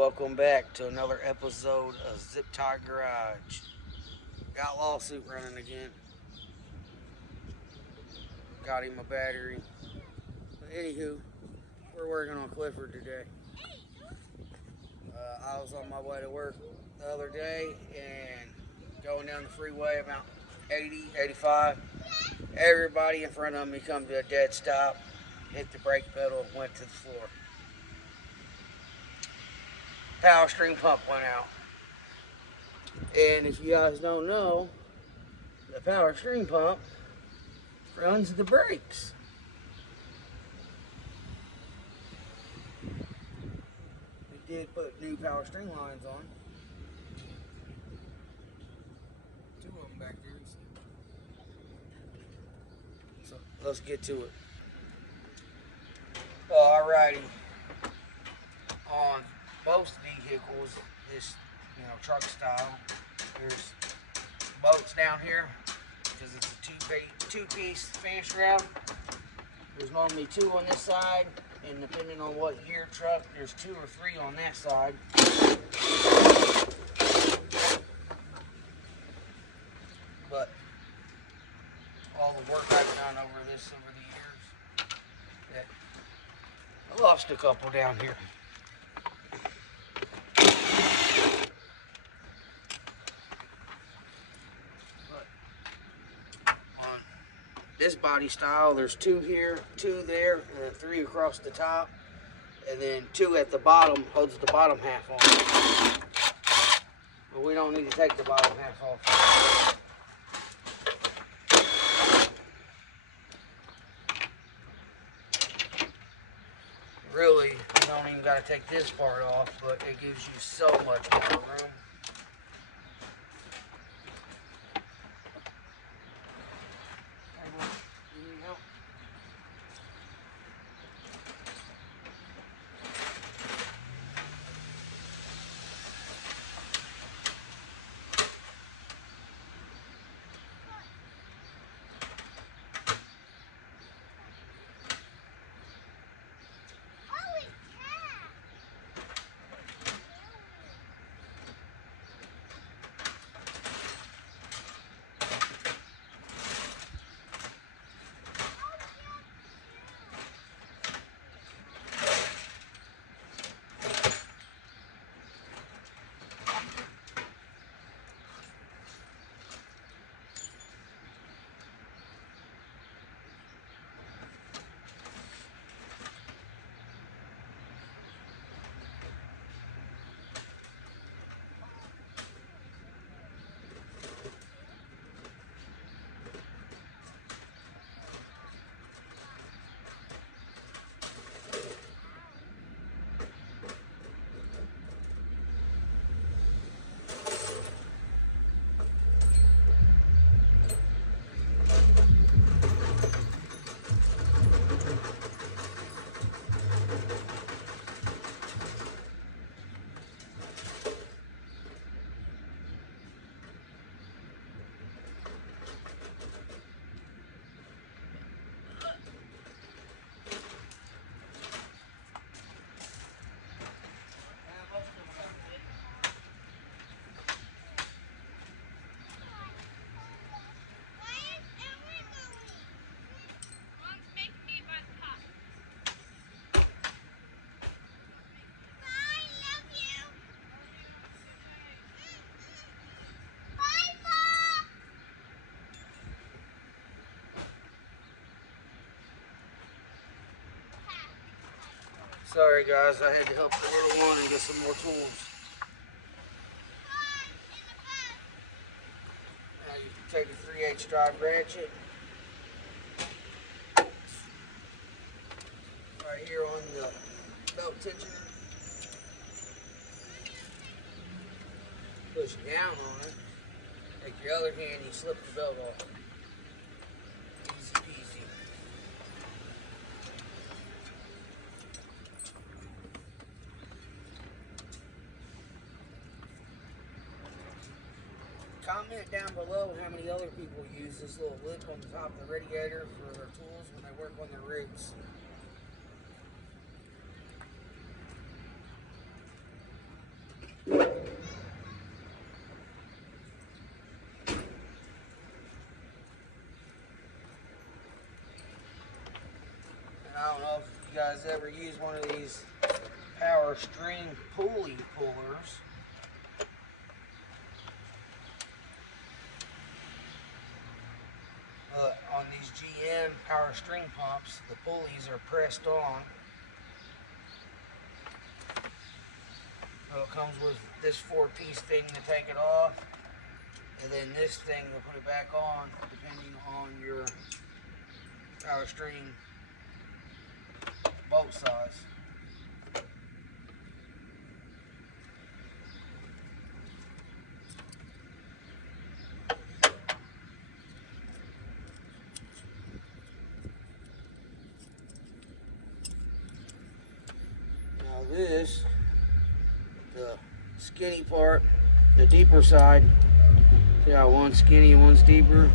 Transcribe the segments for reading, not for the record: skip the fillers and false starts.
welcome back to another episode of Zip Tie Garage. Got lawsuit running again. Got him a battery. But anywho, we're working on Clifford today. I was on my way to work the other day and going down the freeway about 80, 85. Everybody in front of me come to a dead stop, hit the brake pedal, went to the floor. Power string pump went out. And if you guys don't know, the power string pump runs the brakes. We did put new power string lines on. Two of them back there. So let's get to it. Alrighty. On most vehicles, this truck style, there's bolts down here because it's a two-piece fan shroud. There's normally two on this side, and depending on what year truck, there's two or three on that side. But all the work I've done over the years, I lost a couple down here. This body style, there's two here, two there, and then three across the top, and then two at the bottom holds the bottom half on. But we don't need to take the bottom half off. Really, you don't even got to take this part off, but it gives you so much more room. Sorry guys, I had to help the little one and get some more tools. Now you can take a 3/8 drive ratchet. Right here on the belt tensioner. Push down on it. Take your other hand, you slip the belt off. Easy peasy. Comment down below how many other people use this little lip on the top of the radiator for their tools when they work on their rigs. guys ever use one of these Power String pulley pullers, on these GM Power String pumps, the pulleys are pressed on. So it comes with this 4-piece thing to take it off, and then this thing to put it back on, depending on your Power String bolt size. Now this, the skinny part, the deeper side, see how one's skinny and one's deeper?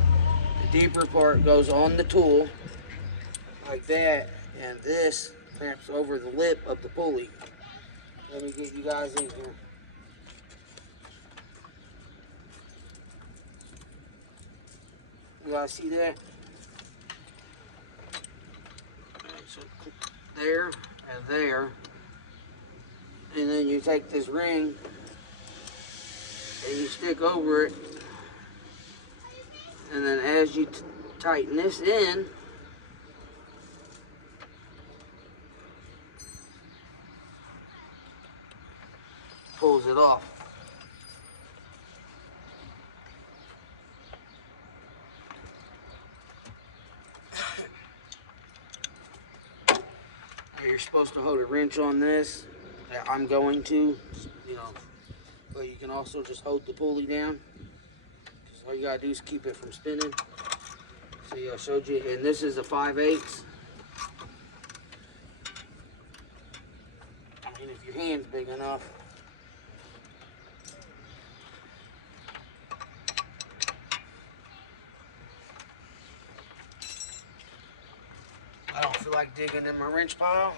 The deeper part goes on the tool like that, and this clamps over the lip of the pulley. Let me get you guys in here. You guys see that? So there and there. And then you take this ring and you stick over it. And then as you tighten this in, pulls it off. You're supposed to hold a wrench on this. I'm going to, but you can also just hold the pulley down. All you gotta do is keep it from spinning. See, I showed you, and this is a 5/8. I mean, if your hand's big enough. I don't feel like digging in my wrench pile,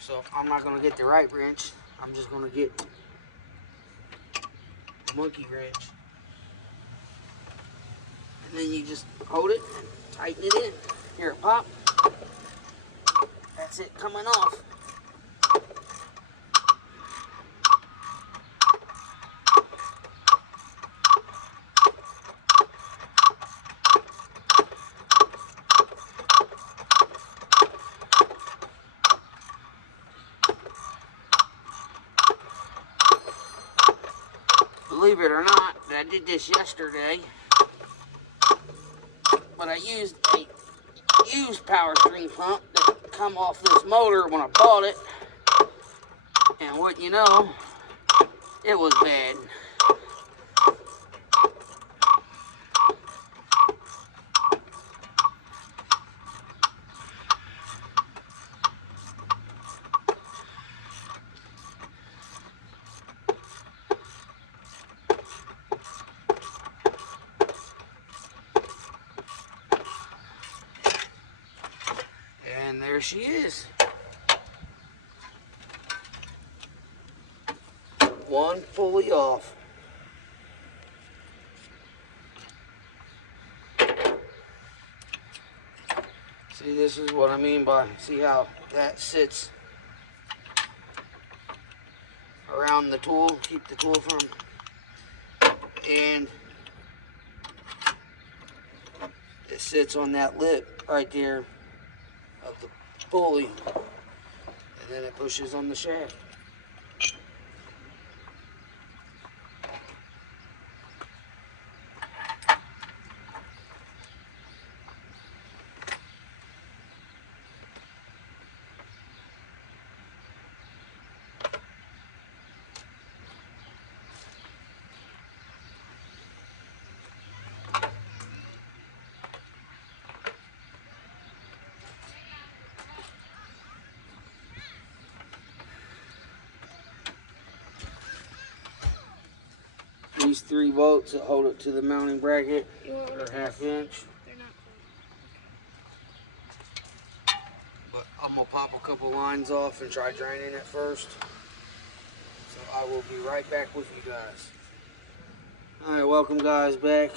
so I'm not gonna get the right wrench. I'm just gonna get the monkey wrench. And then you just hold it and tighten it in. Here, pop. That's it coming off. Believe it or not, I did this yesterday. But I used a used Power String pump that come off this motor when I bought it, and what you know, it was bad. And there she is. One pulley off. See, this is what I mean by, see how that sits around the tool, keep the tool from, and it sits on that lip right there of the pulley, and then it pushes on the shaft. These 3 bolts that hold it to the mounting bracket are 1/2 inch. They're not But I'm gonna pop a couple lines off and try draining it first. So I will be right back with you guys. Alright, welcome guys back.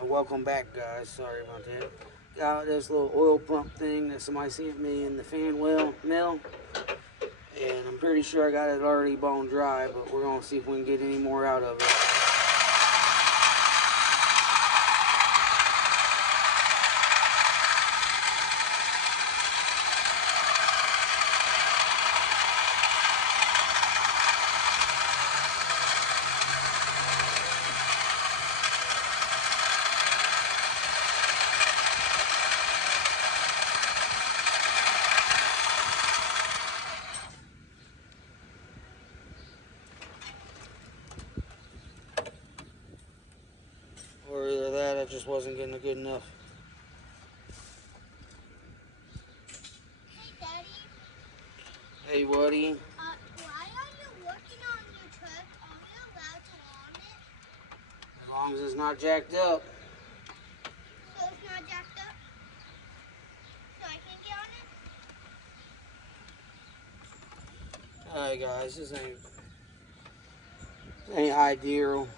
Welcome back guys, sorry about that. got this little oil pump thing that somebody sent me in the fan well mill. And I'm pretty sure I got it already bone dry, but we're going to see if we can get any more out of it. Or either that, I just wasn't getting it good enough. Hey, Daddy. Hey, Woody. Why are you working on your truck? Are we allowed to on it? As long as it's not jacked up. So it's not jacked up? So I can get on it? Alright guys, this ain't ideal.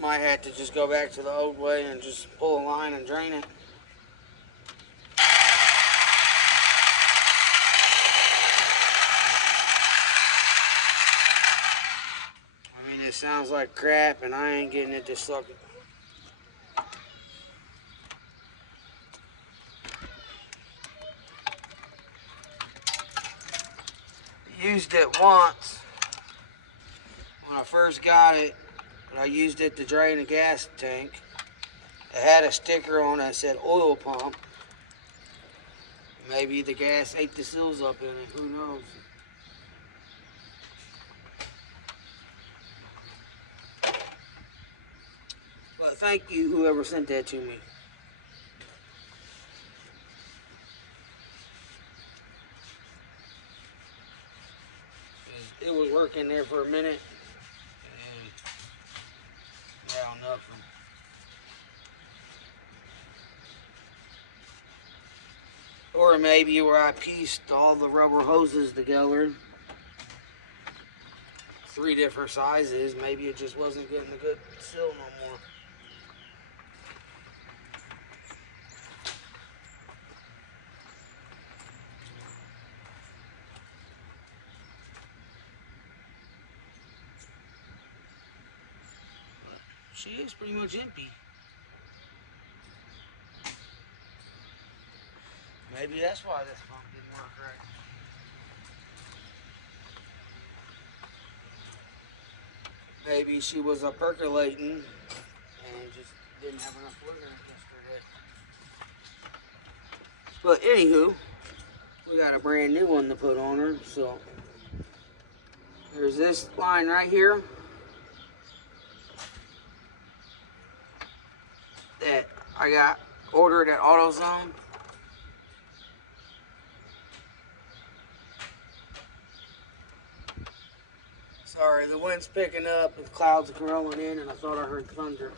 Might have to just go back to the old way and just pull a line and drain it. I mean, it sounds like crap and I ain't getting it to suck it. Used it once when I first got it. I used it to drain a gas tank. It had a sticker on it that said oil pump. Maybe the gas ate the seals up in it, who knows. But thank you, whoever sent that to me. It was working there for a minute. And now nothing. Or maybe where I pieced all the rubber hoses together, 3 different sizes, maybe it just wasn't getting a good seal no more. She is pretty much empty. Maybe that's why this pump didn't work right. Maybe she was percolating and just didn't have enough fluid in it yesterday. But anywho, we got a brand new one to put on her. So there's this line right here that I got ordered at AutoZone. Sorry, the wind's picking up, the clouds are rolling in, and I thought I heard thunder.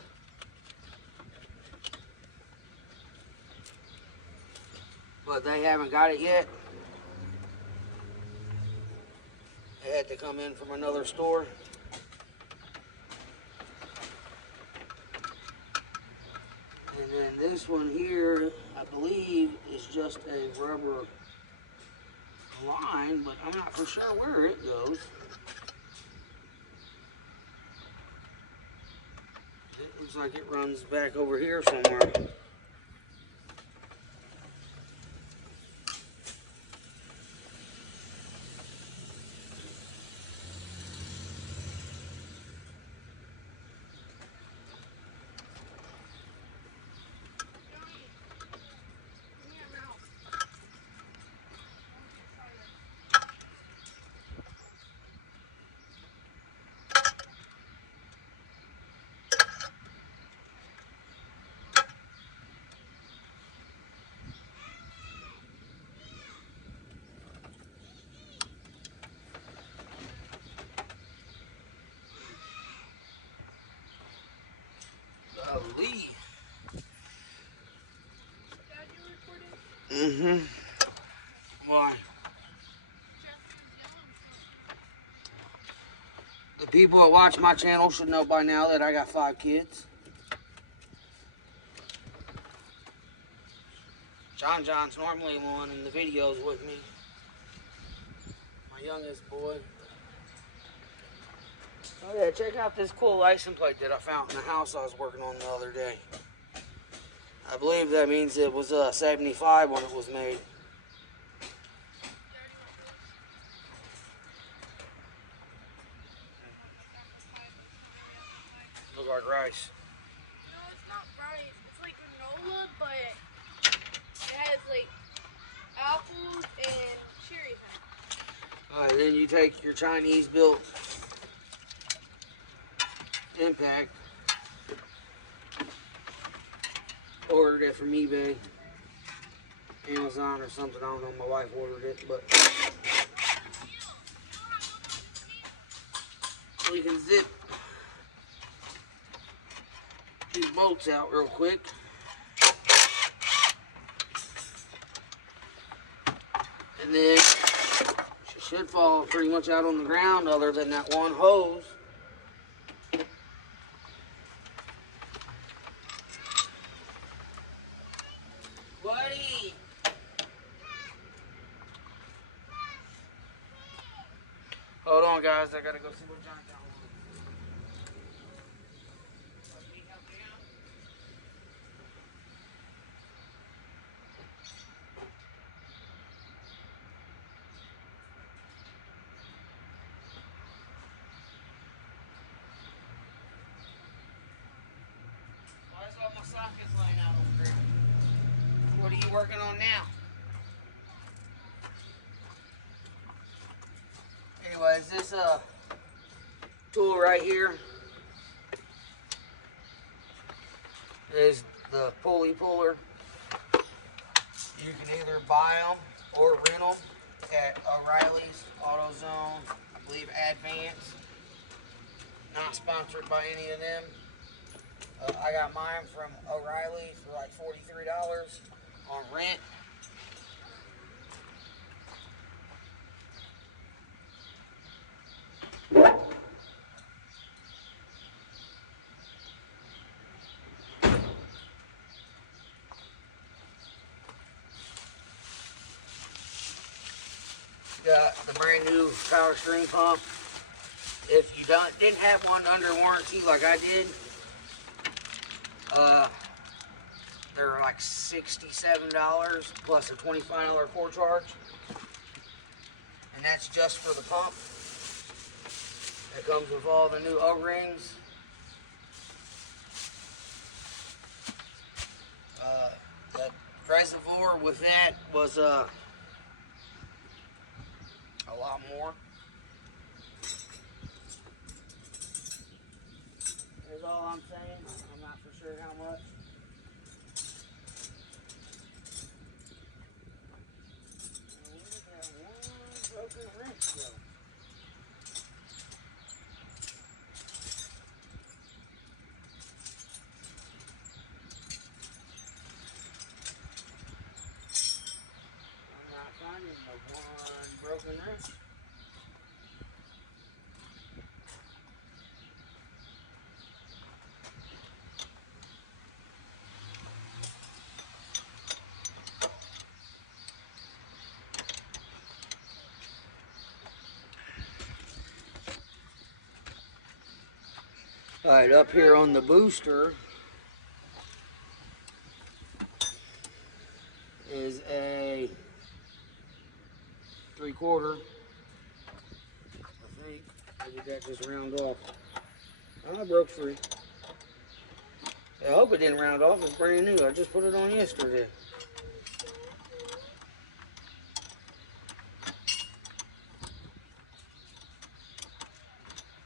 But they haven't got it yet. They had to come in from another store. And then this one here, I believe, is just a rubber line, but I'm not for sure where it goes. It looks like it runs back over here somewhere. Mm-hmm. Why? The people that watch my channel should know by now that I got 5 kids. John's normally one in the videos with me. My youngest boy. Oh yeah, check out this cool license plate that I found in the house I was working on the other day. I believe that means it was 75 when it was made. Look like rice. No, it's not rice. It's like granola, but it has like apples and cherries in it. Alright, then you take your Chinese built impact. Ordered it from eBay, Amazon or something. I don't know. My wife ordered it, but we can zip these bolts out real quick. And then she should fall pretty much out on the ground other than that one hose. Buddy! Hold on guys, I gotta go see what John's down. Why is all my sockets laying out over there? What are you working on now? Anyways, this tool right here is the pulley puller. You can either buy them or rent them at O'Reilly's, AutoZone, I believe Advance. Not sponsored by any of them. I got mine from O'Reilly for like $43 on rent. Got the brand new Power String pump. If you didn't have one under warranty like I did, they're like $67 plus a $25 port charge. And that's just for the pump. It comes with all the new O-rings. The reservoir with that was a lot more. That's all I'm saying. I'm not for sure how much. Where did that one broken wrench go? I'm not finding the one broken wrench. Alright, up here on the booster is a 3/4. I think. Or did that just round off? Oh, I broke free. I hope it didn't round off. It's brand new. I just put it on yesterday.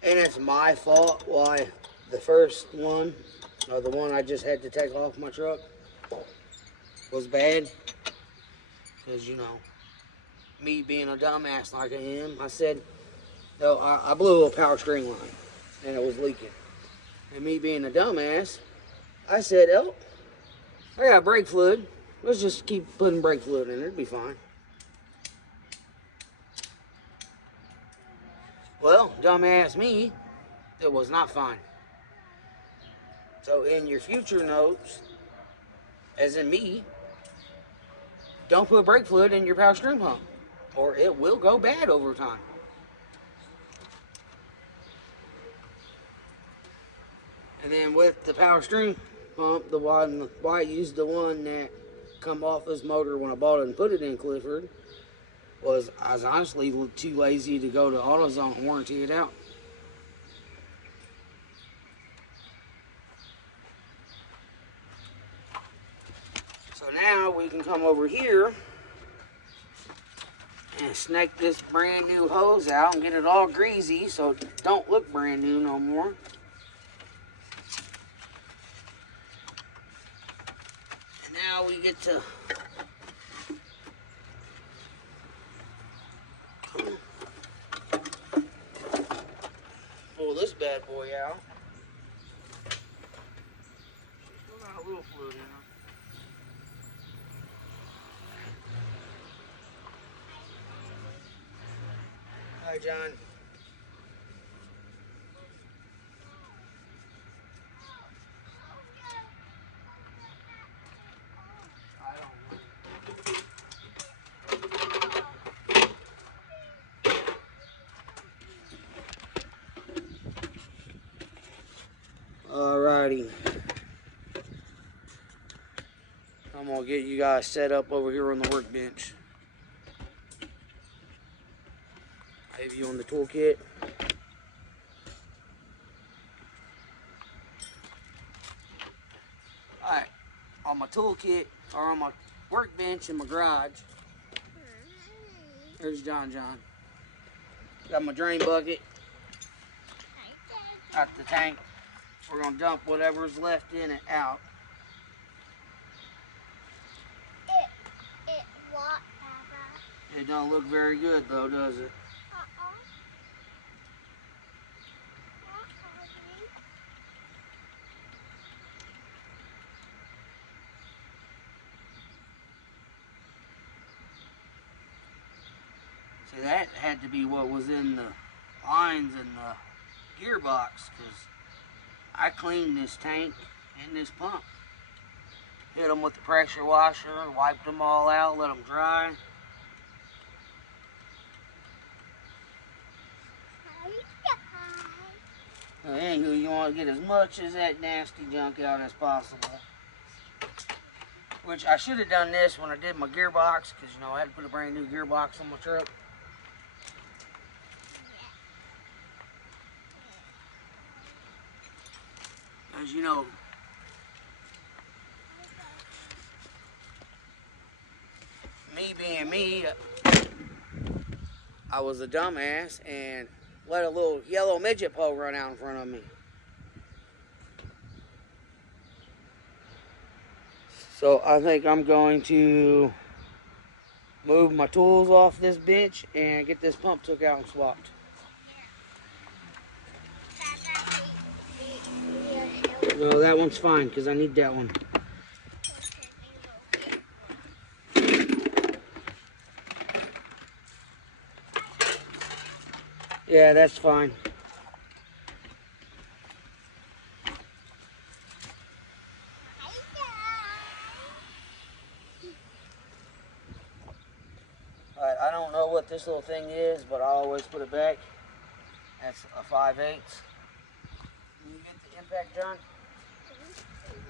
And it's my fault why the first one, or the one I just had to take off my truck, was bad. Because, you know, me being a dumbass like I am, I said, no, I blew a power string line and it was leaking. And me being a dumbass, I said, oh, I got brake fluid. Let's just keep putting brake fluid in it. It'll be fine. Well, dumbass me, it was not fine. So in your future notes, as in me, don't put brake fluid in your power stream pump, or it will go bad over time. And then with the power stream pump, the one why I used the one that come off this motor when I bought it and put it in Clifford was I was honestly too lazy to go to AutoZone and warranty it out. So now we can come over here and snake this brand new hose out and get it all greasy so it don't look brand new no more. And now we get to pull this bad boy out. Still got a little fluid in it. Hi, John. Alrighty. I'm gonna get you guys set up over here on the workbench. I have you on the toolkit. Alright, on my toolkit, or on my workbench in my garage, there's John. Got my drain bucket, got the tank. We're gonna dump whatever's left in it out. It don't look very good though, does it? See, that had to be what was in the lines in the gearbox, because I cleaned this tank and this pump. Hit them with the pressure washer, wiped them all out, let them dry. Anywho, you want to get as much of that nasty junk out as possible. Which I should have done this when I did my gearbox, because you know I had to put a brand new gearbox on my truck. As you know, me being me, I was a dumbass and let a little yellow midget pole run out in front of me. So I think I'm going to move my tools off this bench and get this pump took out and swapped. No, that one's fine because I need that one. Yeah, that's fine. Alright, I don't know what this little thing is, but I always put it back. That's a 5/8. Can you get the impact, John?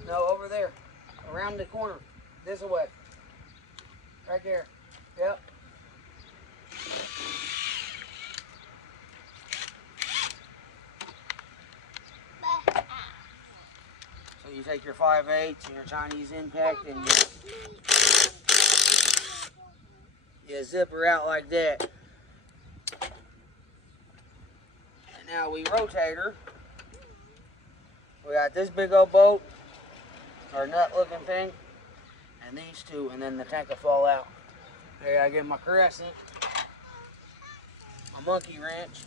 No, over there. Around the corner. This way. Right there. Yep. So you take your 5/8 and your Chinese impact and you zip her out like that. And now we rotate her. We got this big old bolt, or nut looking thing, and these two, and then the tank will fall out. There, I get my crescent, my monkey wrench.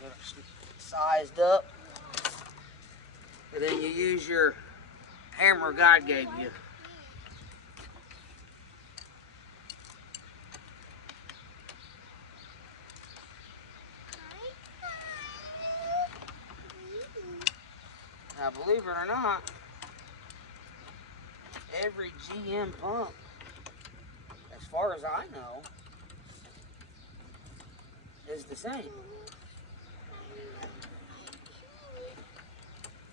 Get it sized up. And then you use your hammer God gave you. Now, believe it or not, every GM pump, as far as I know, is the same.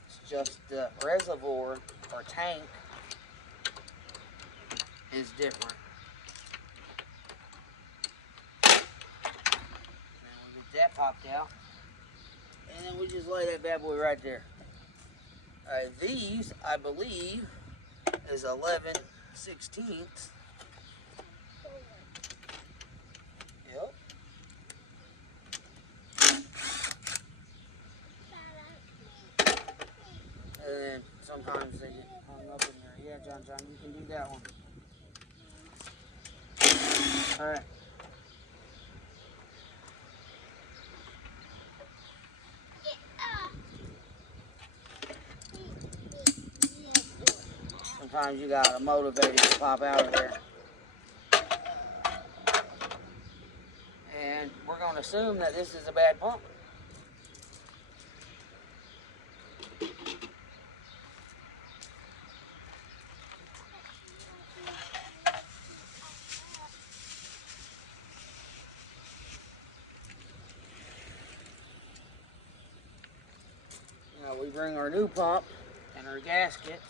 It's just the reservoir or tank is different. Now we get that popped out, and then we just lay that bad boy right there. Alright, these, I believe, is 11/16. Yep. And then sometimes they get hung up in there. Yeah, John, you can do that one. Alright. Sometimes you gotta motivate it to pop out of there. And we're gonna assume that this is a bad pump. Now we bring our new pump and our gaskets.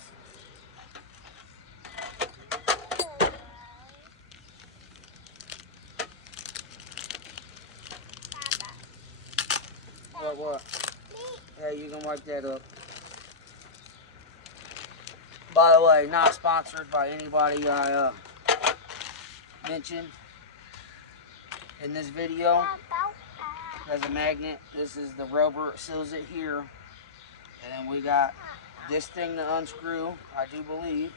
What? Yeah, you can wipe that up. By the way, not sponsored by anybody I mentioned in this video. There's a magnet. This is the rubber that seals it here. And then we got this thing to unscrew, I do believe.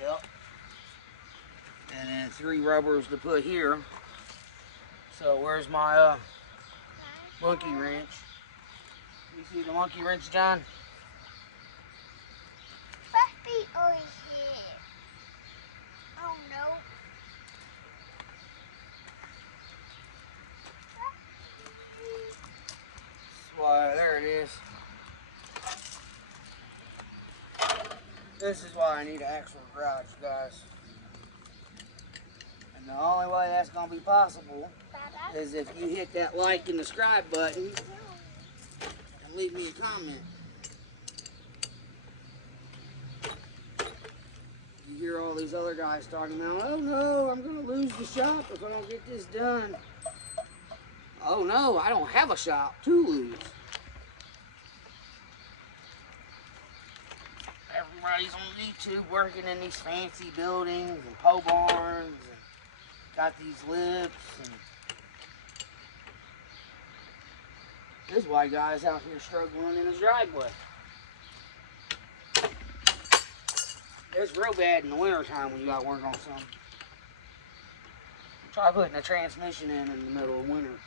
Yep. And then 3 rubbers to put here. So where's my monkey wrench? You see the monkey wrench, John? Must be over here. Oh no. Why, there it is. This is why I need an actual garage, guys. And the only way that's going to be possible is if you hit that like and subscribe button and leave me a comment. You hear all these other guys talking about, oh no, I'm going to lose the shop if I don't get this done. Oh no, I don't have a shop to lose. Everybody's on YouTube working in these fancy buildings and pole barns and got these lifts. And this white guy's out here struggling in his driveway. It's real bad in the winter time when you got to work on something. Try putting a transmission in the middle of winter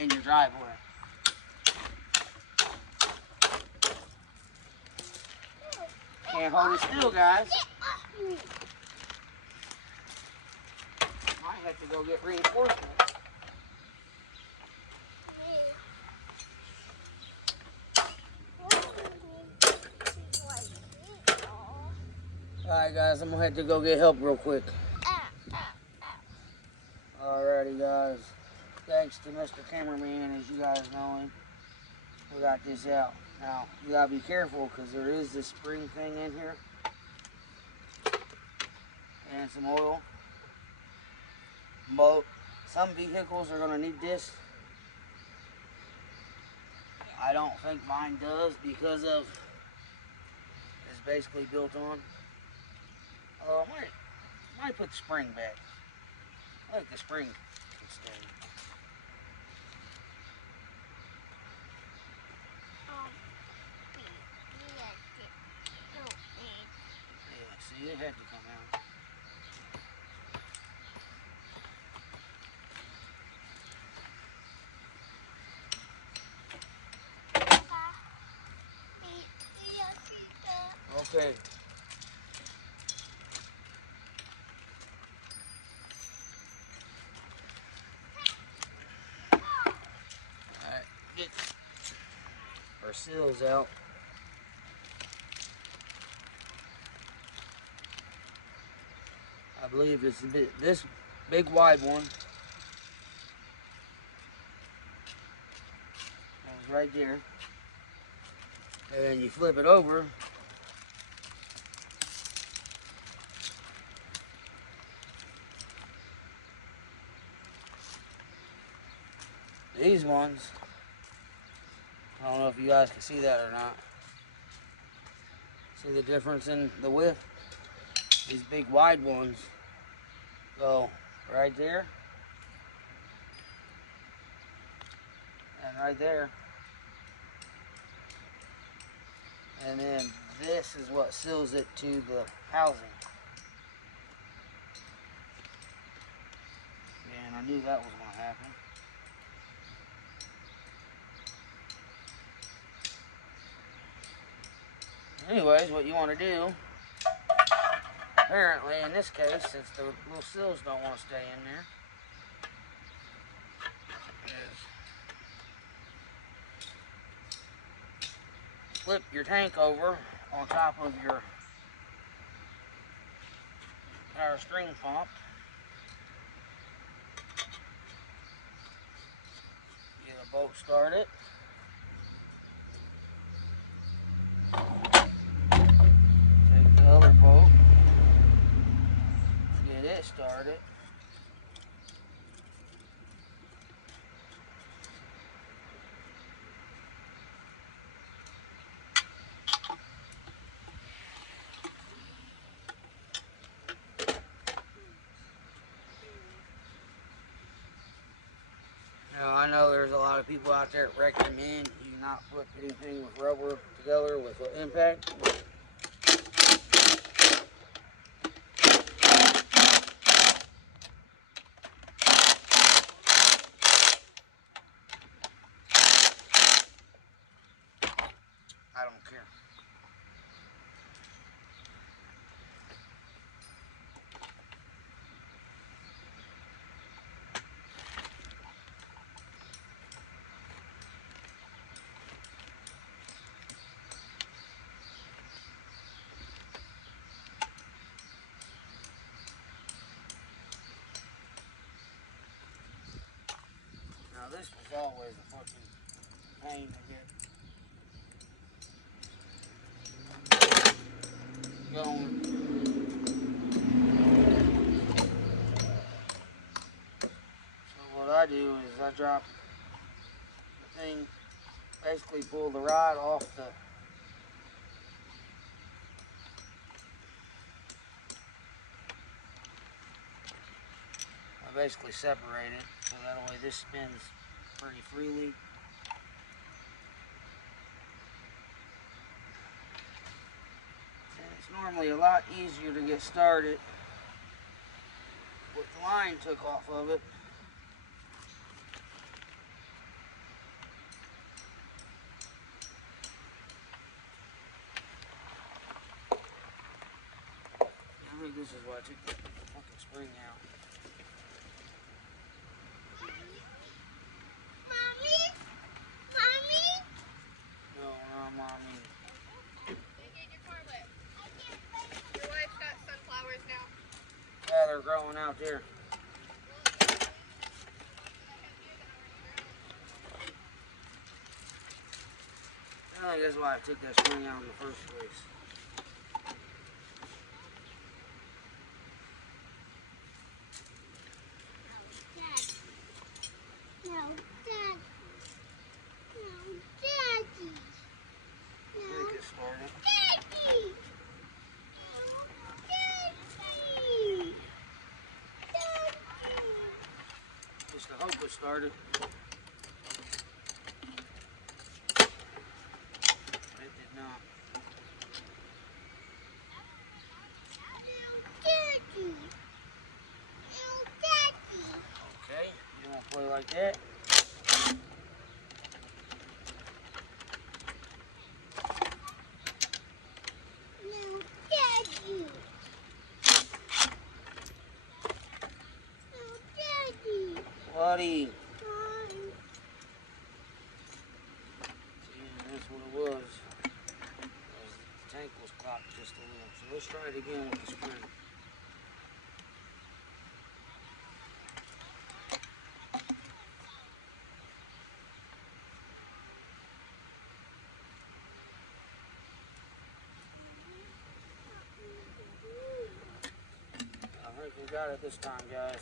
in your driveway. Can't hold it still, guys. Might have to go get reinforcements. Alright guys, I'm gonna have to go get help real quick. Alrighty guys. Thanks to Mr. Cameraman, as you guys know him. We got this out. Now, you gotta be careful because there is this spring thing in here. And some oil. But some vehicles are gonna need this. I don't think mine does because of it's basically built on. Oh, I might put the spring back. I like the spring instead. Yeah, see, it had to come out. Okay. Alright, get our seals out. I believe it's this big wide one. That's right there. And then you flip it over. These ones, I don't know if you guys can see that or not. See the difference in the width? These big wide ones go right there and right there. And then this is what seals it to the housing. And I knew that was going to happen. Anyways, what you want to do, apparently in this case, since the little seals don't want to stay in there, is flip your tank over on top of your power string pump. Get a bolt started. Take the other bolt. Get it started. Now, I know there's a lot of people out there that recommend you not put anything with rubber together with impact. I don't care. Now this was always a fucking pain to get going. So what I do is I drop the thing, basically pull the rod off the I basically separate it so that way this spins pretty freely. And it's normally a lot easier to get started with the line took off of it. I think this is why I took the fucking spring out. No, not mommy. Your wife's got sunflowers now. Yeah, they're growing out there. I think that's why I took that spring out in the first place. Make it started. Just to hope it started. It did not. Okay, you want to play like that? No. Buddy. See, that's what it was. The tank was clocked just a little. So let's try it again with the spring. I think we got it this time, guys.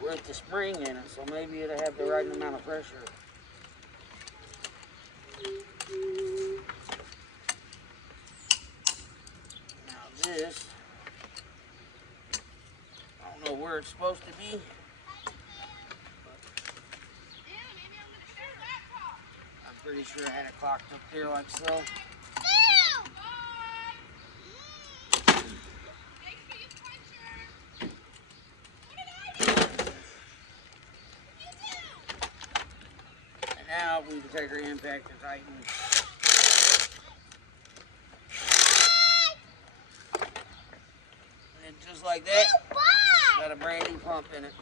With the spring in it, so maybe it'll have the right amount of pressure. Now this, I don't know where it's supposed to be. I'm pretty sure I had it clocked up there like so. Now we can take our impact and tighten. And just like that, got a brand new pump in it.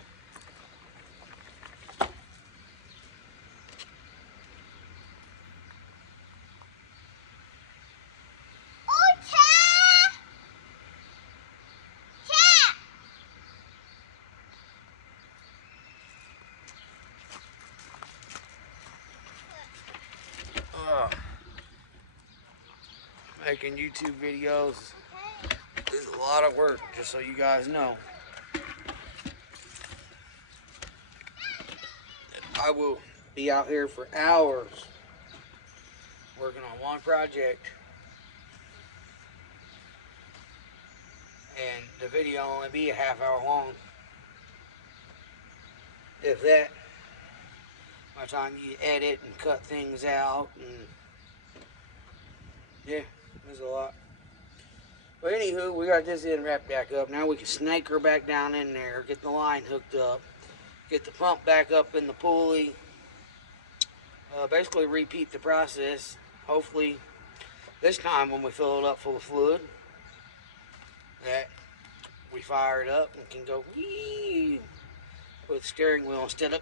Making YouTube videos is a lot of work, just so you guys know. I will be out here for hours working on one project, and the video will only be a half hour long, if that. By the time you edit and cut things out, and yeah, there's a lot. But anywho, we got this end wrapped back up. Now we can snake her back down in there, get the line hooked up, get the pump back up in the pulley. Basically repeat the process. Hopefully this time when we fill it up full of fluid, that we fire it up and can go wee with the steering wheel instead of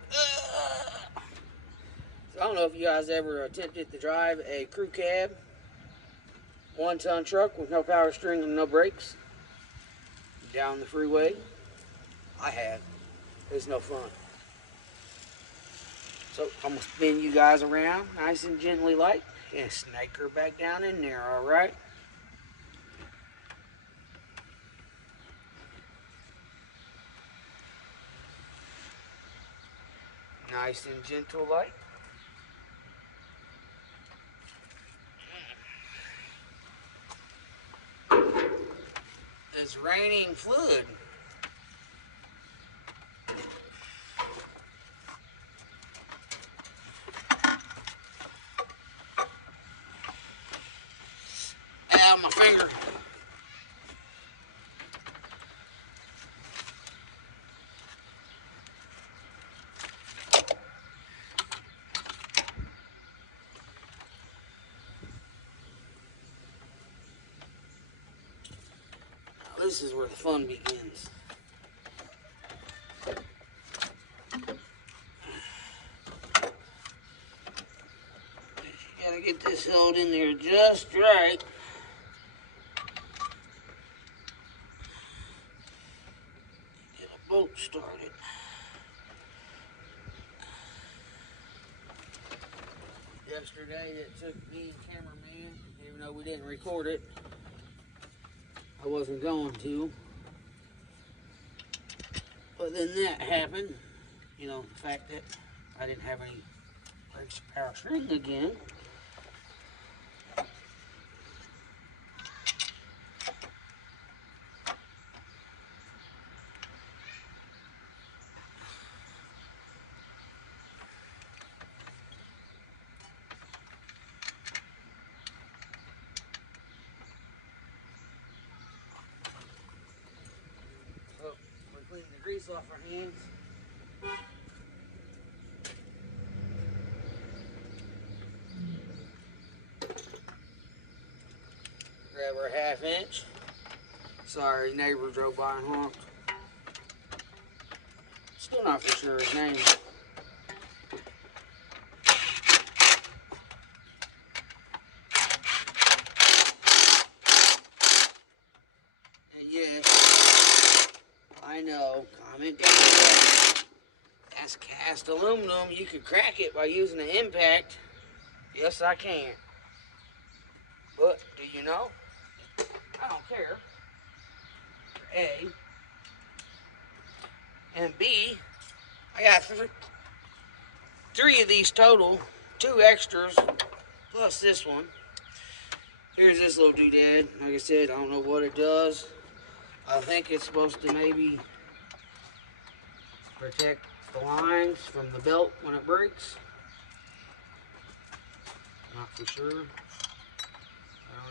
So I don't know if you guys ever attempted to drive a crew cab 1-ton truck with no power steering and no brakes down the freeway. I have. It's no fun. So I'm going to spin you guys around nice and gently like and snake her back down in there, alright? Nice and gentle like. It's raining fluid. Ow, my finger. Now this is where the fun begins. You gotta get this held in there just right. Get a boat started. Yesterday it took me and cameraman, even though we didn't record it, I wasn't going to. But then that happened. You know, the fact that I didn't have any brakes or power steering again. So we're cleaning the grease off our hands. Grab our 1/2 inch. Sorry, neighbor drove by and honked. Still not for sure his name. And yes, I know, comment down below. That's cast aluminum. You could crack it by using an impact. Yes, I can. But, do you know? I don't care. A. And B, I got three of these total. 2 extras, plus this one. Here's this little doodad. Like I said, I don't know what it does. I think it's supposed to maybe protect the lines from the belt when it breaks. Not for sure. I don't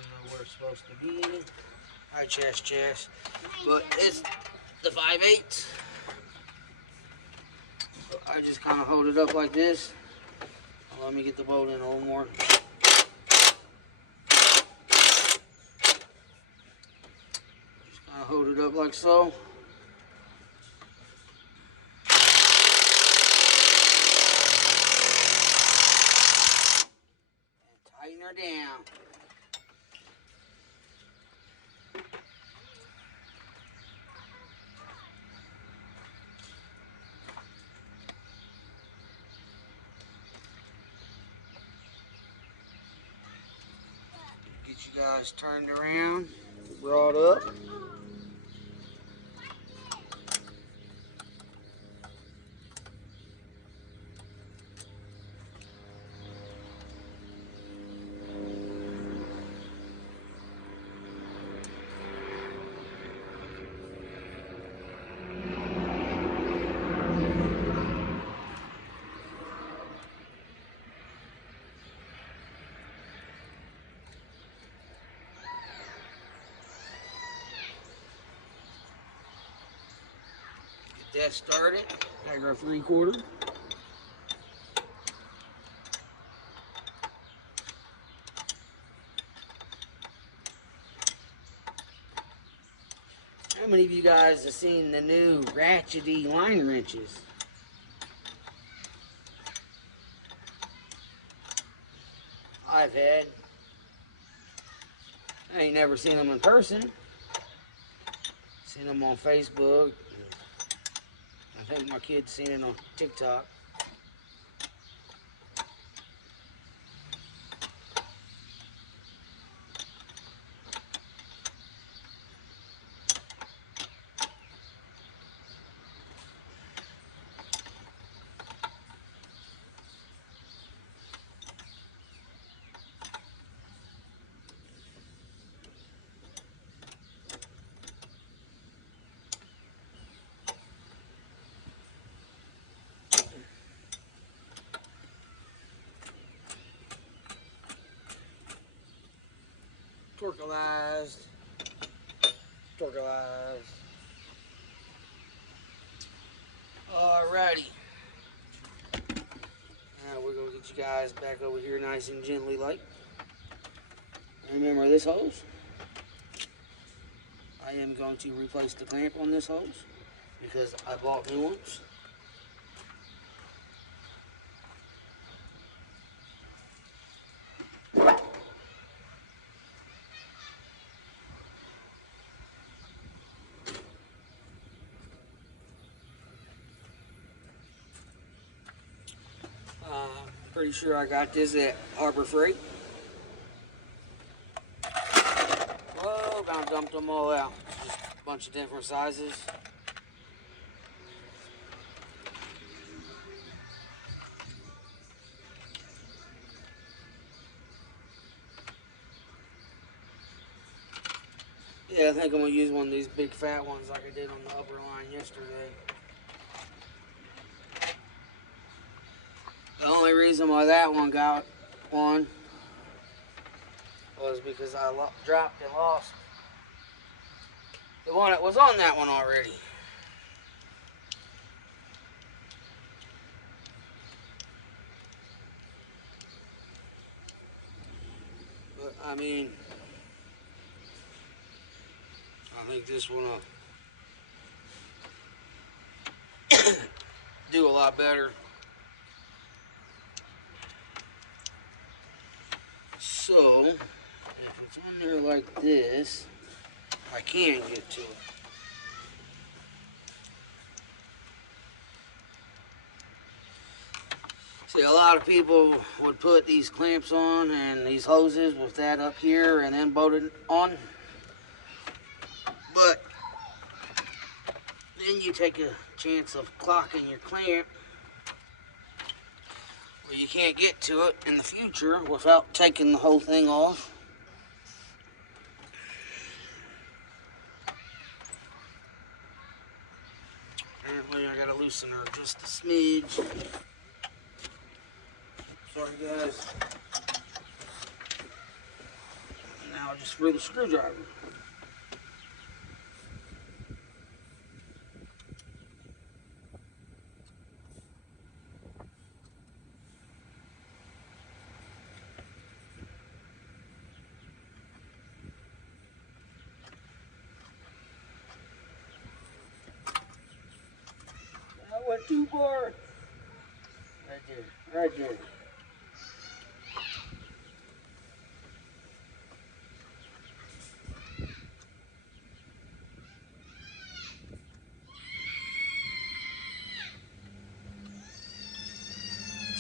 know where it's supposed to be. Hi, chest. But it's the 5/8. So I just kind of hold it up like this. Let me get the bolt in a little more. Just kind of hold it up like so. And tighten her down. Get you guys turned around, brought up. Get that started. Take our 3/4. How many of you guys have seen the new ratchety line wrenches? I've had. I ain't never seen them in person. Seen them on Facebook. I think my kid's seen it on TikTok. Torquilized. Alrighty. Now we're going to get you guys back over here nice and gently like. Remember this hose? I am going to replace the clamp on this hose because I bought new ones. Pretty sure I got this at Harbor Freight. Whoa, about dumped them all out. Just a bunch of different sizes. Yeah, I think I'm going to use one of these big fat ones like I did on the upper line yesterday. The only reason why that one got one was because I dropped and lost the one that was on that one already. But I mean, I think this one do a lot better. So, if it's on there like this, I can get to it. See, a lot of people would put these clamps on and these hoses with that up here and then bolt it on. But then you take a chance of clocking your clamp where you can't get to it in the future without taking the whole thing off. Apparently I gotta loosen her just a smidge. Sorry guys. Now just for the screwdriver. I went too far. Right there, right there.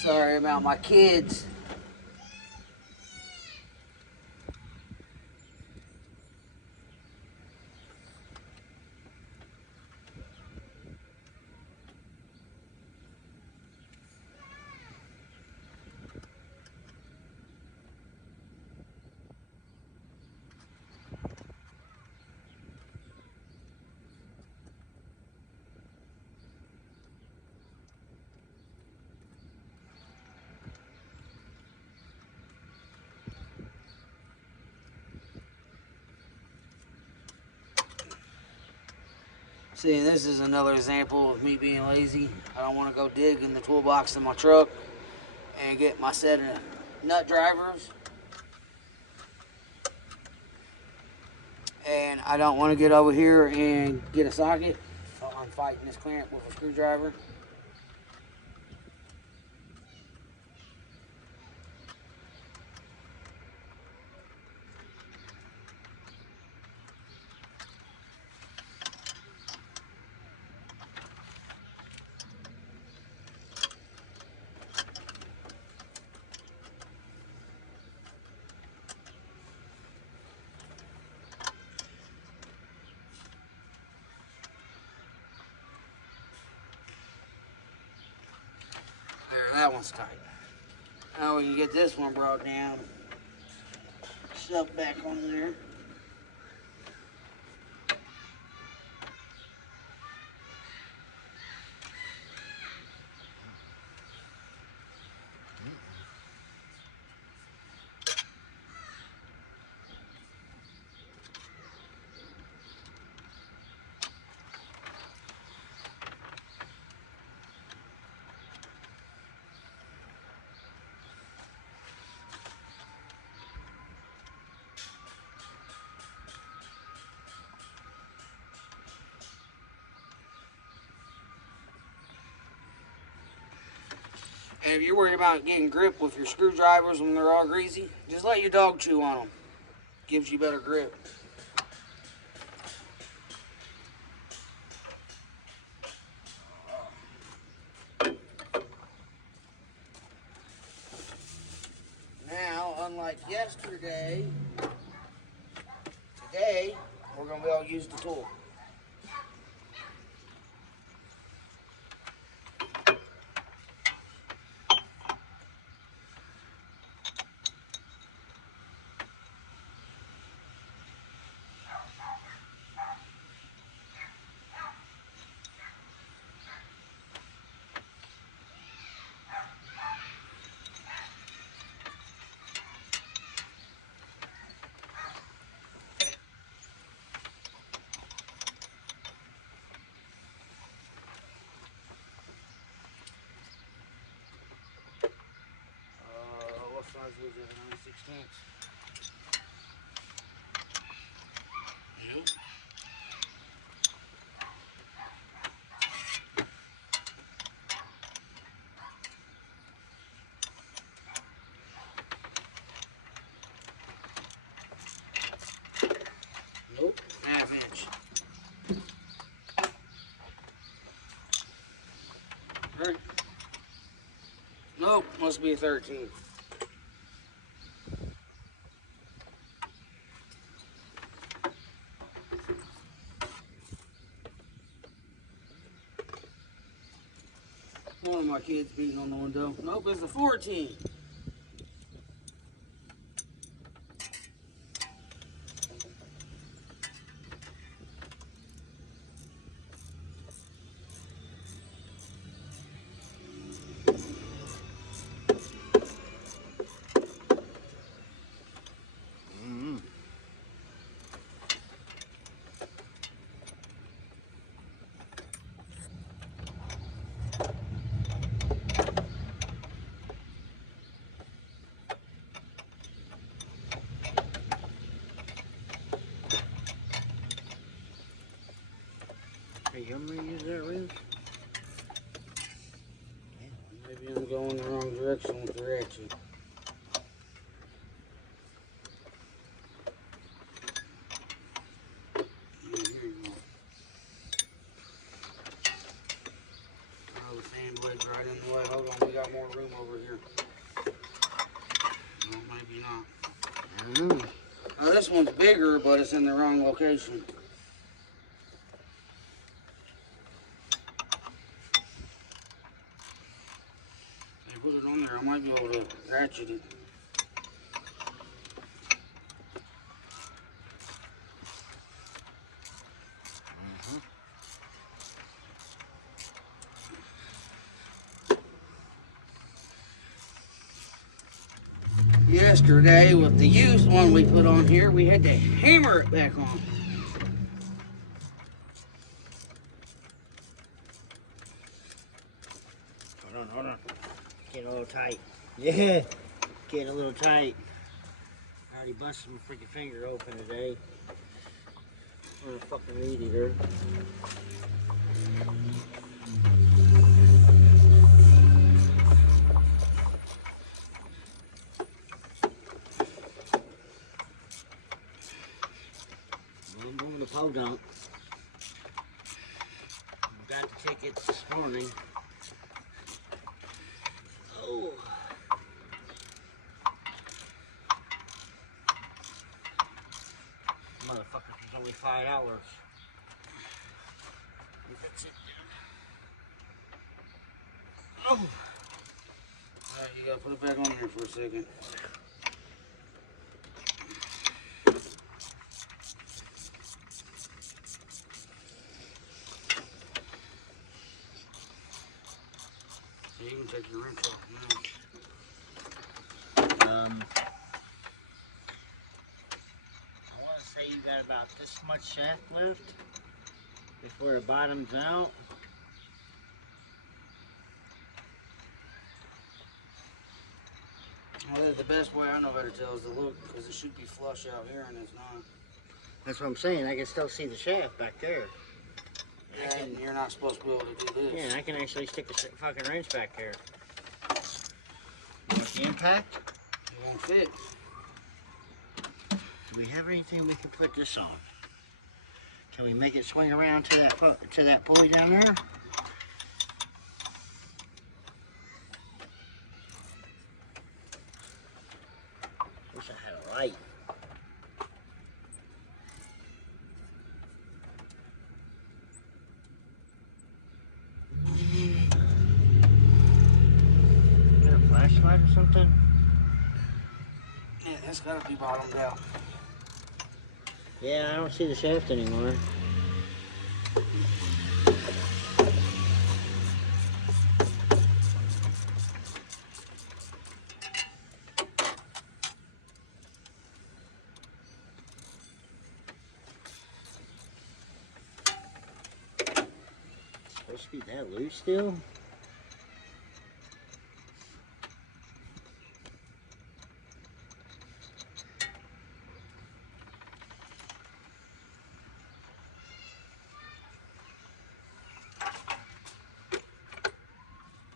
Sorry about my kids. See, this is another example of me being lazy. I don't want to go dig in the toolbox in my truck and get my set of nut drivers. And I don't want to get over here and get a socket. So I'm fighting this clamp with a screwdriver. There, that one's tight. Now we can get this one brought down. Stuff back on there. And if you're worried about getting grip with your screwdrivers when they're all greasy, just let your dog chew on them. Gives you better grip. Now, unlike yesterday, today, we're going to be able to use the tool. What size was it? 9/16. Yep. Right. Nope, must be a 13. One of my kids beating on the window. Nope, it's a 14. Hey, you want me to use that wrench? Maybe I'm going the wrong direction with the ratchet. Oh, the fan blades right in the way. Hold on, we got more room over here. No, maybe not. I don't know. This one's bigger, but it's in the wrong location. They put it on there. I might be able to ratchet it. Yesterday, with the used one we put on here, we had to hammer it back on. Hold on. Getting a little tight. Yeah, getting a little tight. I already busted my freaking finger open today. On a fucking weed eater. I'm going to Podunk. Got the tickets this morning. Oh. Motherfucker, it's only $5. That's it. Oh. Alright, you gotta put it back on there for a second. So you can take your wrench off now. I want to say you got about this much shaft left before it bottoms out. Well, the best way I know how to tell is to look, because it should be flush out here and it's not. That's what I'm saying. I can still see the shaft back there. And you're not supposed to be able to do this. Yeah, I can actually stick a fucking wrench back there. You want the impact? It won't fit. Do we have anything we can put this on? Can we make it swing around to that pulley down there? Wish I had a light. You got a flashlight or something? Yeah, that's gotta be bottomed out. Yeah, I don't see the shaft anymore. Supposed to be that loose still?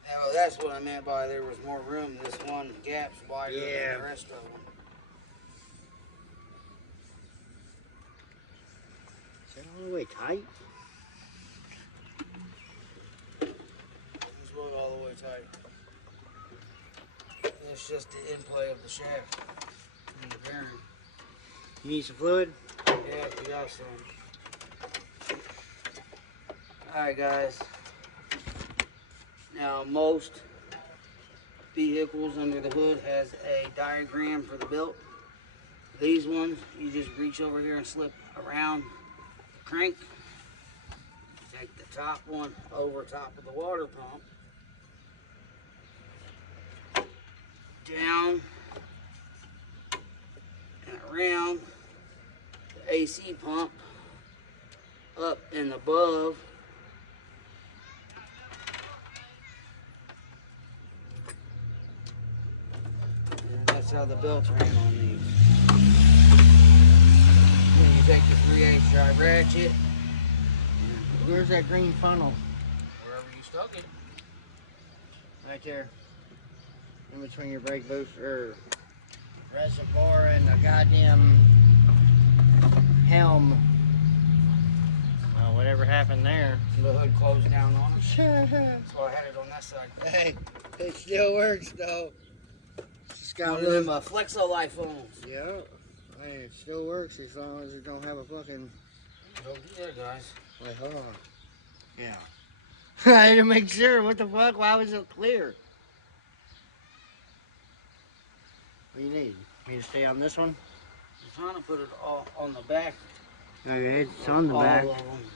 Yeah, well, that's what I meant by there was more room. This one gap's wider than the rest of them. Is that all the way tight? That's what tight. It's just the inplay of the shaft and the bearing. You need some fluid? Yeah, if you got some. Alright guys. Now most vehicles under the hood has a diagram for the belt. These ones, you just reach over here and slip around the crank. Take the top one over top of the water pump. Down and around the AC pump. Up and above. And that's how the belts ran on these. Then you take the 3/8 drive ratchet. Where's that green funnel? Wherever you stuck it. Right there. In between your brake booster reservoir and the goddamn helm. Well, whatever happened there. The hood closed down on it. So I had it on that side. Hey, it still works though. It's got One of them Flexo Life phones. Yeah. Hey, it still works as long as it don't have a fucking. Don't do that, guys. Wait, hold on. Yeah. I had to make sure. What the fuck? Why was it clear? What do you need? Me to stay on this one? I'm trying to put it all on the back. Okay, it's on the All back. of them.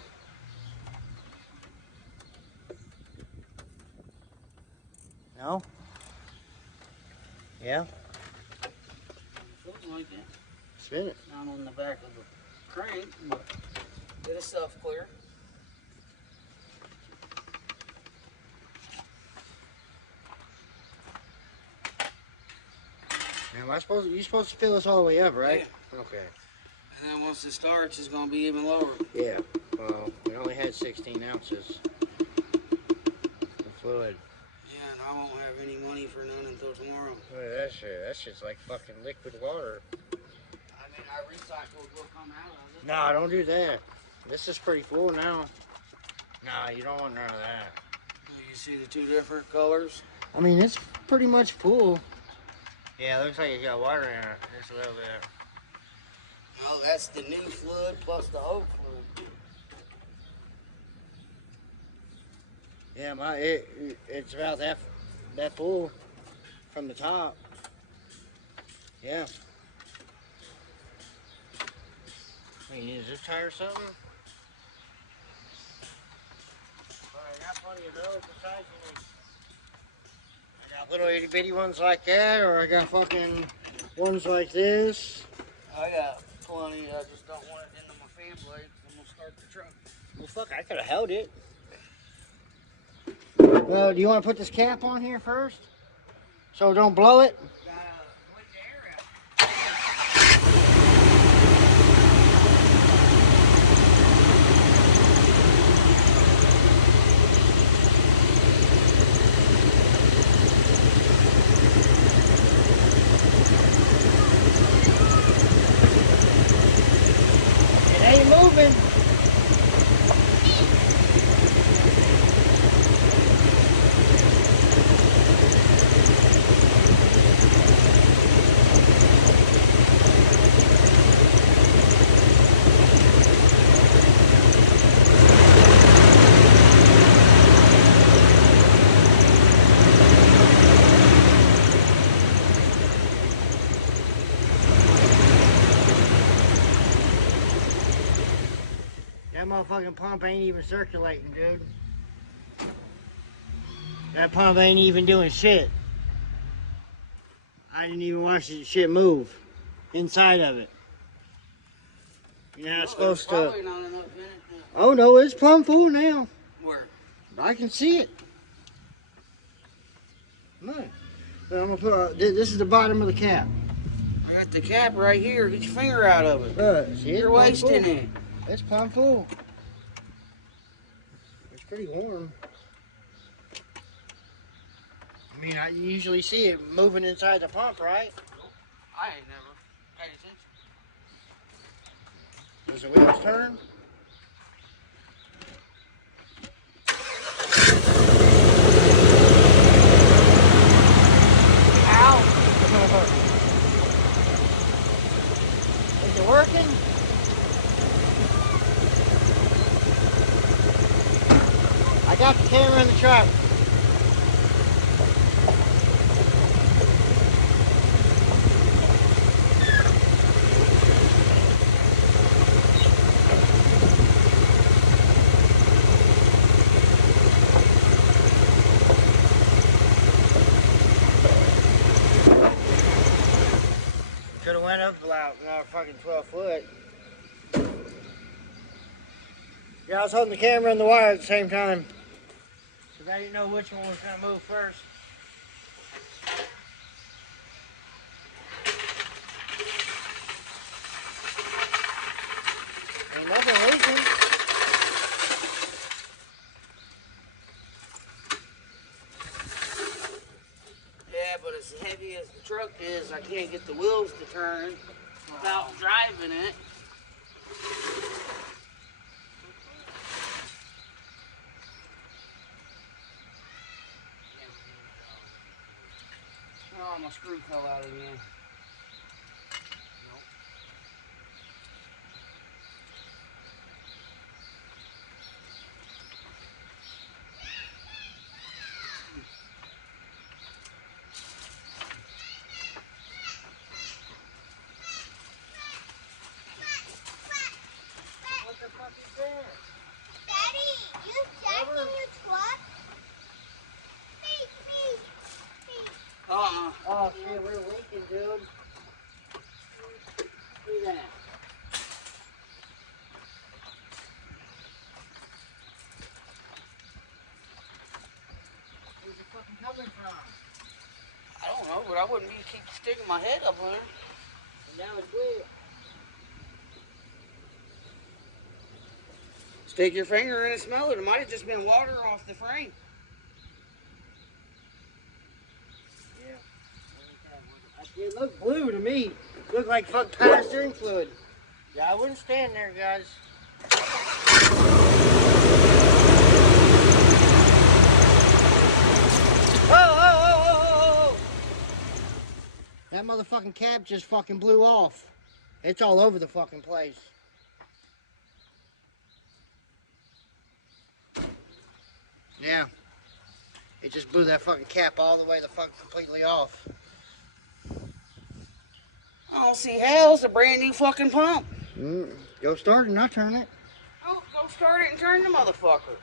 No? Yeah? Feels like it. Spin it. Not on the back of the crank, but get the stuff clear. Now, you're supposed to fill this all the way up, right? Yeah. Okay. And then once it starts, it's going to be even lower. Yeah. Well, we only had 16 ounces of fluid. Yeah, and I won't have any money for none until tomorrow. Look at that shit. That shit's like fucking liquid water. I mean, our recycled will come out of it. No, don't do that. This is pretty full now. Nah, you don't want none of that. You see the two different colors? I mean, it's pretty much full. Yeah, it looks like it's got water in it. Just a little bit. No, that's the new fluid plus the old fluid. Yeah, it's about that full from the top. Yeah. Wait, is this tire or something? Well, I got plenty of those besides these. I got little itty bitty ones like that, or I got fucking ones like this. I got plenty. I just don't want it into my fan blade. I'm going to start the truck. Well, fuck, I could have held it. Well, do you want to put this cap on here first? So don't blow it? Let the air out. It ain't moving. That motherfucking pump ain't even circulating, dude. That pump ain't even doing shit. I didn't even watch the shit move inside of it. You're not supposed to. Probably not enough in it. Oh no, it's plumb full now. Where? I can see it. Look. But I'm gonna put. This is the bottom of the cap. I got the cap right here. Get your finger out of it. Look, see, You're it's plumb wasting full. it. It's plumb full. It's pretty warm. I mean, I usually see it moving inside the pump, right? I ain't never paid attention. Does the wheels turn? comfortable out in our fucking 12 foot. Yeah, I was holding the camera and the wire at the same time. Because I didn't know which one was going to move first. Ain't nothing leaking. Yeah, but as heavy as the truck is, I can't get the wheels to turn without driving it. Oh, my screw fell out again. Nope. What the fuck is that? Daddy, you jacked in your truck? Me. Oh shit, we're leaking, dude. See that? Where's it fucking coming from? I don't know, but I wouldn't be keep sticking my head up there. And now it's blue. Stick your finger in and smell it. It might have just been water off the frame. Yeah. It looked blue to me. It looked like fucking tire steering fluid. Yeah, I wouldn't stand there, guys. Oh! That motherfucking cap just fucking blew off. It's all over the fucking place. Yeah. It just blew that fucking cap all the way the fuck completely off. I don't see how. It's a brand new fucking pump. Go start it, not turn it. Oh, go start it and turn the motherfucker.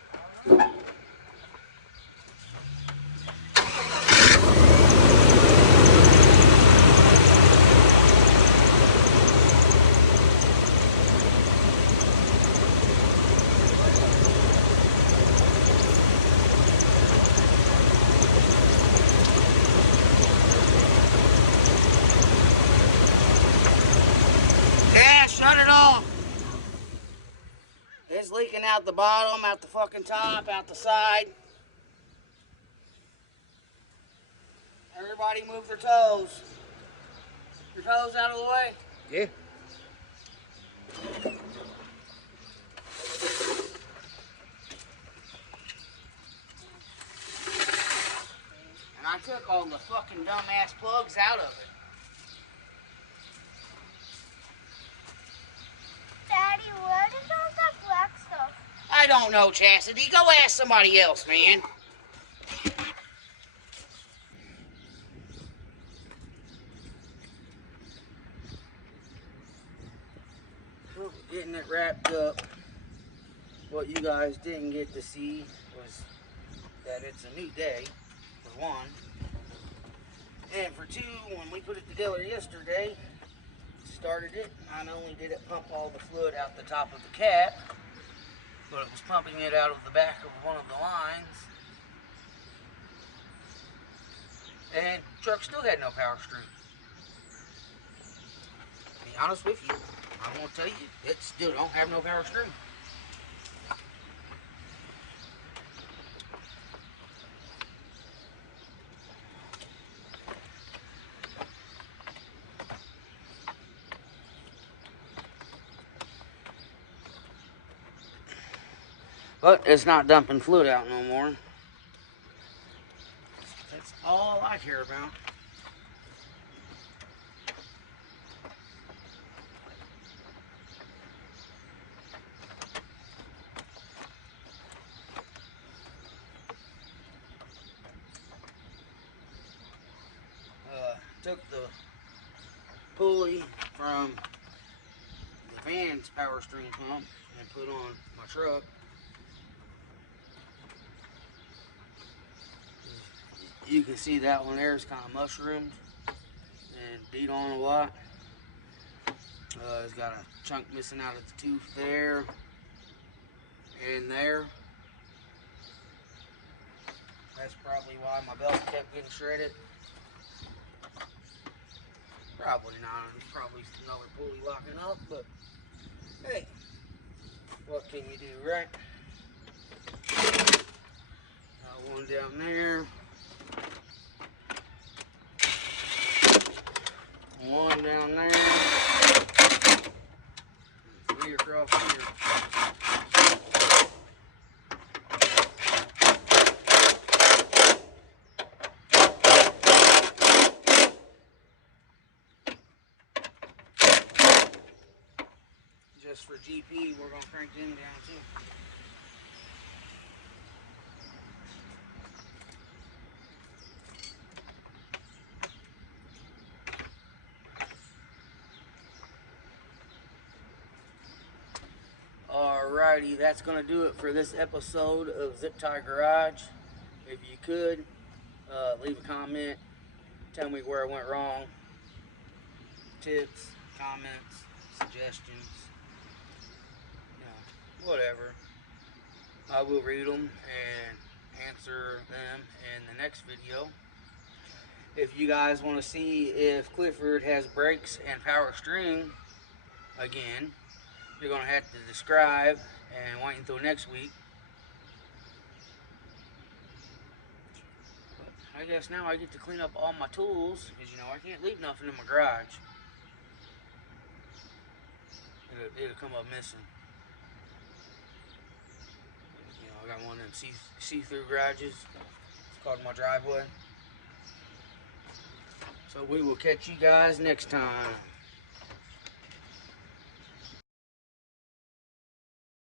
Yeah, shut it off. It's leaking out the bottom, out the fucking top, out the side. Everybody move their toes. Your toes out of the way. Yeah. And I took all the fucking dumbass plugs out of it. Daddy, where did all that black stuff? I don't know, Chastity. Go ask somebody else, man. Well, getting it wrapped up. What you guys didn't get to see was that it's a new day, for one. And for two, when we put it together yesterday, started it, not only did it pump all the fluid out the top of the cap, but it was pumping it out of the back of one of the lines. And the truck still had no power screw. To be honest with you, I'm going to tell you, it still don't have no power screw. But it's not dumping fluid out no more. That's all I care about. Took the pulley from the van's power steering pump and put on my truck. You can see that one there is kind of mushroomed and beat on a lot. It's got a chunk missing out of the tooth there and there. That's probably why my belt kept getting shredded. Probably not. It's probably another pulley locking up, but hey, what can you do, right? Got one down there. One down there. 3 across here. Just for GP, we're gonna crank them down too. Alrighty, that's gonna do it for this episode of Zip Tie Garage. If you could, leave a comment, tell me where I went wrong, tips, comments, suggestions, whatever. I will read them and answer them in the next video. If you guys want to see if Clifford has brakes and power steering again, you're going to have to subscribe and wait until next week. But I guess now I get to clean up all my tools, because I can't leave nothing in my garage. It'll come up missing. I got one of them see-through garages. It's called my driveway. So we will catch you guys next time.